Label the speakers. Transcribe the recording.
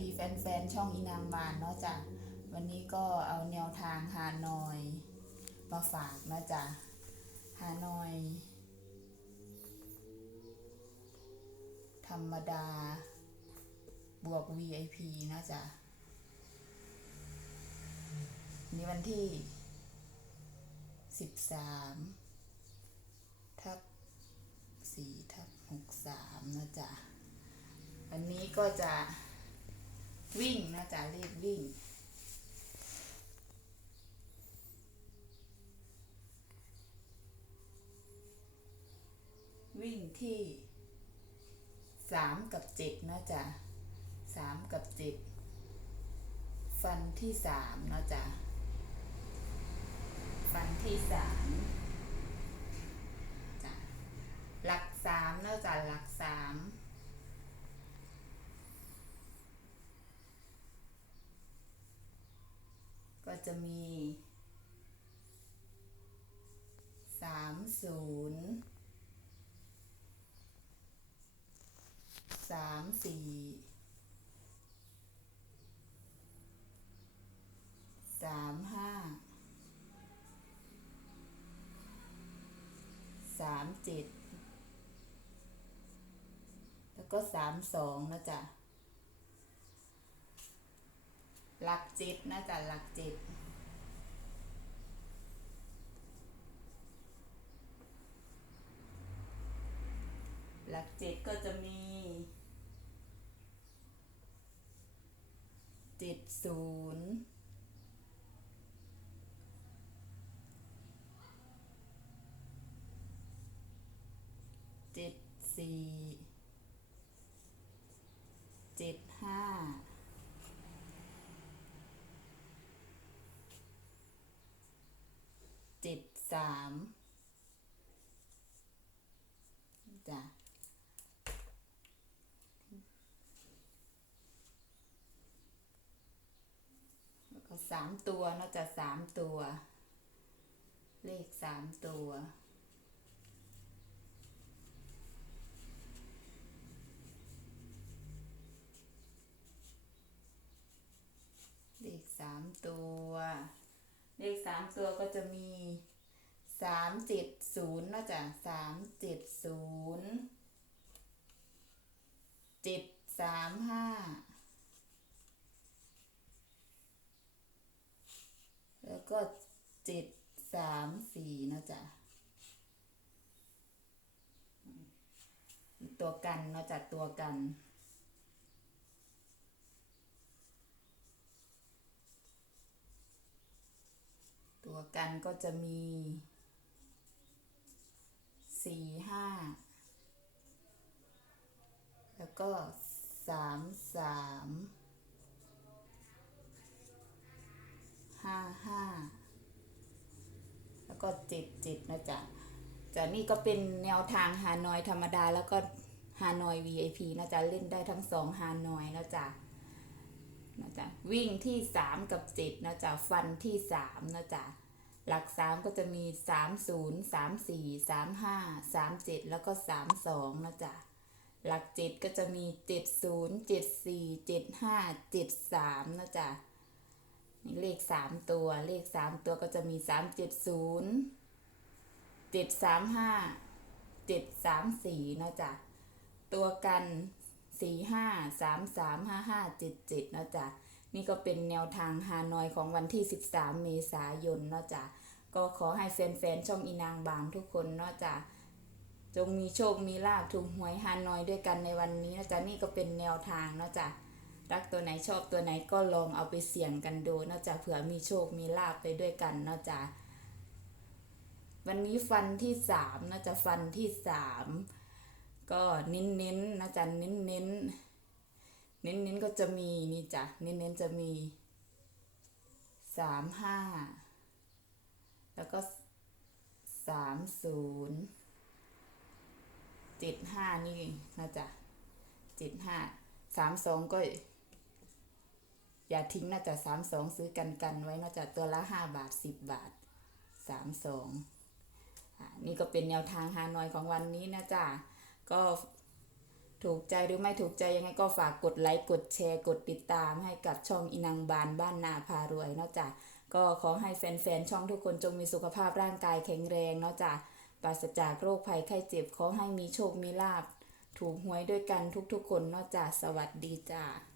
Speaker 1: ดีแฟนๆ ช่องอีนางบานเนาะจ้ะวันนี้ก็เอาแนวทางฮานอยมาฝากนะจ๊ะฮานอย ธรรมดา บวก VIP นะจ๊ะนี่วันที่สิบสามทับสี่ทับหกสามนะจ๊ะ อันนี้ก็จะ วิ่งนะจ๊ะเลขวิ่ง วิ่งที่สามกับเจ็ดนะจ๊ะสามกับเจ็ดฟันที่สามนะจ๊ะฟันที่สามจ้ะหลักสามนะจ๊ะหลักสาม ก็ จะมีสามศูนย์สามสี่สามห้าสามเจ็ดแล้วก็สามสองนะจ๊ะ หลักเจ็ดนะจ๊ะหลักเจ็ดหลักเจ็ดก็จะมีเจ็ดศูนย์เจ็ดสี่เจ็ดห้า เจ็ดสามจ้ะแล้วก็สามตัวนอกจากสามตัว เลขสามตัวเลขสามตัว เลขสามตัวก็จะมีสามเจ็ดศูนย์นะจ๊ะสามเจ็ดศูนย์เจ็ดสามห้าแล้วก็เจ็ดสามสี่นะจ๊ะตัวกันนะจ๊ะตัวกัน กันก็จะมีสี่ห้าแล้วก็สามสามห้าห้าแล้วก็เจ็ดเจ็ดนะจ๊ะจากนี่ก็เป็นแนวทางฮานอยธรรมดา แล้วก็ฮานอย VIP นะจ๊ะเล่นได้ทั้งสองฮานอยนะจ๊ะนะจ๊ะวิ่งที่สามกับเจ็ดนะจ๊ะฟันที่สามนะจ๊ะ หลักสามก็จะมีสามศูนย์สามสี่สามห้าสามเจ็ดแล้วก็สามสองนะจ๊ะหลักเจ็ดก็จะมีเจ็ดศูนย์เจ็ดสี่เจ็ดห้าเจ็ดสามนะจ๊ะนี่เลขสามตัว เลขสามตัวก็จะมีสามเจ็ดศูนย์เจ็ดสามห้าเจ็ดสามสี่นะจ๊ะตัวกันสี่ห้าสามสามห้าห้าเจ็ดเจ็ดนะจ๊ะ นี่ก็เป็นแนวทางฮานอยของวันที่สิบสามเมษายนเนาะจ๊ะก็ขอให้แฟนๆ ช่องอีนางบางทุกคนเนาะจ๊ะจงมีโชคมีลาบถูกหวยฮานอยด้วยกันในวันนี้นะจ๊ะนี่ก็เป็นแนวทางเนาะจ๊ะรักตัวไหนชอบตัวไหนก็ลองเอาไปเสี่ยงกันดูเนาะจ๊ะเผื่อมีโชคมีลาบไปด้วยกันเนาะจ๊ะวันนี้ฟันที่สามนะจ๊ะฟันที่สามก็เน้นเน้นๆนะจ๊ะเน้นเน้น เน้นเน้นๆก็จะมีนี่จ้ะเน้นเน้นๆจะมีสามห้าแล้วก็สามศูนย์เจ็ดห้านี่นะจ๊ะเจ็ดห้าสามสองก็ อย่าทิ้งนะจ๊ะสามสองซื้อกันกันไว้นะจ๊ะตัวละห้าบาทสิบบาทสามสองอะนี่ก็เป็นแนวทางฮานอยของวันนี้นะจ๊ะก็ ถูกใจหรือไม่ถูกใจยังไงก็ฝากกดไลค์กดแชร์กดติดตามให้กับช่องอินังบานบ้านนาพารวยเนาะจ้ะก็ขอให้แฟนๆช่องทุกคนจงมีสุขภาพร่างกายแข็งแรงเนาะจ้ะปราศจากโรคภัยไข้เจ็บขอให้มีโชคมีลาบถูกหวยด้วยกันทุกๆคนเนาะจ้ะสวัสดีจ้ะ